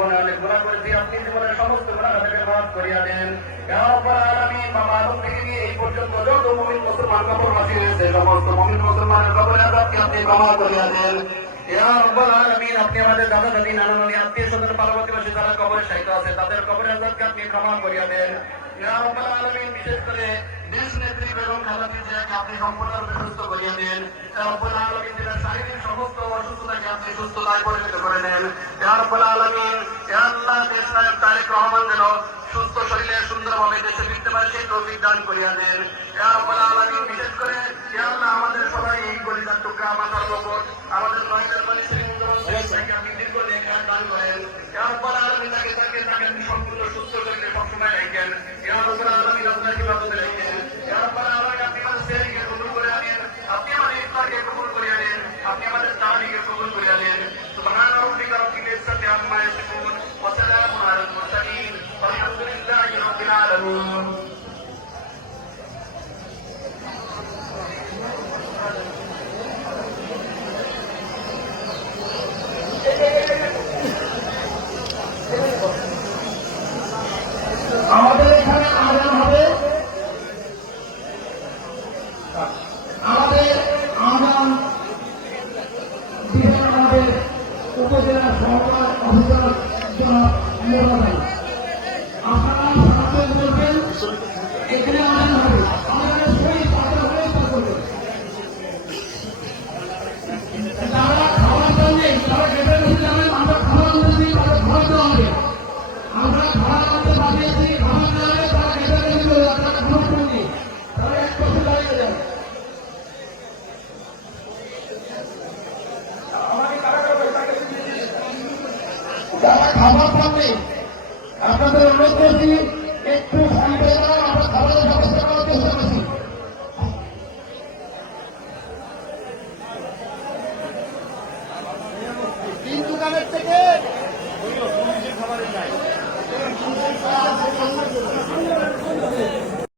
জীবনে অনেক গুনাহ করেছি, আপনি জীবনের সমস্ত গুনাহ থেকে মাফ করিয়া দেন। ইয়া রাব্বাল আলামিন, বাবা আদম থেকে নিয়ে এই পর্যন্ত যত মুমিন মুসলমান কবরবাসী রয়েছে, সমস্ত মুমিন মুসলমানের কবরের আযাবকে আপনি ক্ষমা করিয়া দেন। ইয়া রাব্বাল আলামিন, আপনি আমাদের দাদা দাদি নানা নানি আত্মীয় স্বজন পার্বতীবাসী যারা কবরে শায়িত আছে তাদের কবরের আযাবকে আপনি ক্ষমা করিয়া দেন। ইয়া রাব্বাল আলামিন, বিশেষ করে দেশ নেত্রী বেগম খালেদা জিয়াকে আপনি সম্পূর্ণরূপে সুস্থ করিয়ে দেন। ইয়া রাব্বাল আলামিন, যারা শারীরিক সমস্ত অসুস্থতাকে আপনি সুস্থতায় পরিণত করে নেন। ইয়া রাব্বাল আলামিন, ইয়া আল্লাহ, দেশ নায়ক তারেক রহমান যেন সুস্থ শরীরে সুন্দরভাবে দেশে ফিরতে পারে সেই তৌফিক দান করিয়া দেন। ইয়া রাব্বাল আলামিন, বিশেষ করে ইয়া আল্লাহ, আমাদের সবাই এই গলিদার টুকরা মাথার উপর আমাদের নয়নের মাঝে শ্রীমন্দিরকে আপনি দীর্ঘ নেখায় দান করেন। ইয়া রাব্বাল আলামিন, তাকে আপনি সম্পূর্ণ সুস্থ শরীরে সবসময় রাখেন। ইয়া রাব্বাল আলামিন, আপনার ইবাদতে রাখেন। ইয়া রাব্বাল আলামিন, আপনি আমাদের সেহরিকে কবুল করে আনেন, আপনি আমাদের ইফতারকে কবুল করে আনেন, আপনি আমাদের তারাবিকে কবুল করে আনেন। সুবহান রাব্বিকা রাব্বিল ইজ্জাতি আম্মা ইয়াসিফুন ওয়া সালামুন আলাল মুরসালিন ওয়ালহামদুলিল্লাহি রাব্বিল আলামিন। আমাদের এখানে আয়োজন হবে, আমাদের আহ্বান দিবেন আমাদের উপজেলা সহকারী অফিসার জনাব মোহাম্মদ। আপনারা সাহায্য করবেন, এখানে আয়োজন হবে, আমাদের সই পাতা হয়ে করবেন। যারা খাওয়ার জন্য তারা গেটে বসে যাবেন, আমরা খাবার দিয়েছি, তাদের ঘর দেওয়া হবে। আমরা খাবার আনতে পাঠিয়েছি, খাবার দেওয়া তারা গেটে বসে যাবে, তারা খাবার করেনি, তারা এক বছর দাঁড়িয়ে যাবে। যারা খাবার পাননি আপনাদের অনুরোধ করছি একটু সাইডে দাঁড়ান, আমরা খাবারের ব্যবস্থা করার চেষ্টা করছি। তিন দোকানের থেকে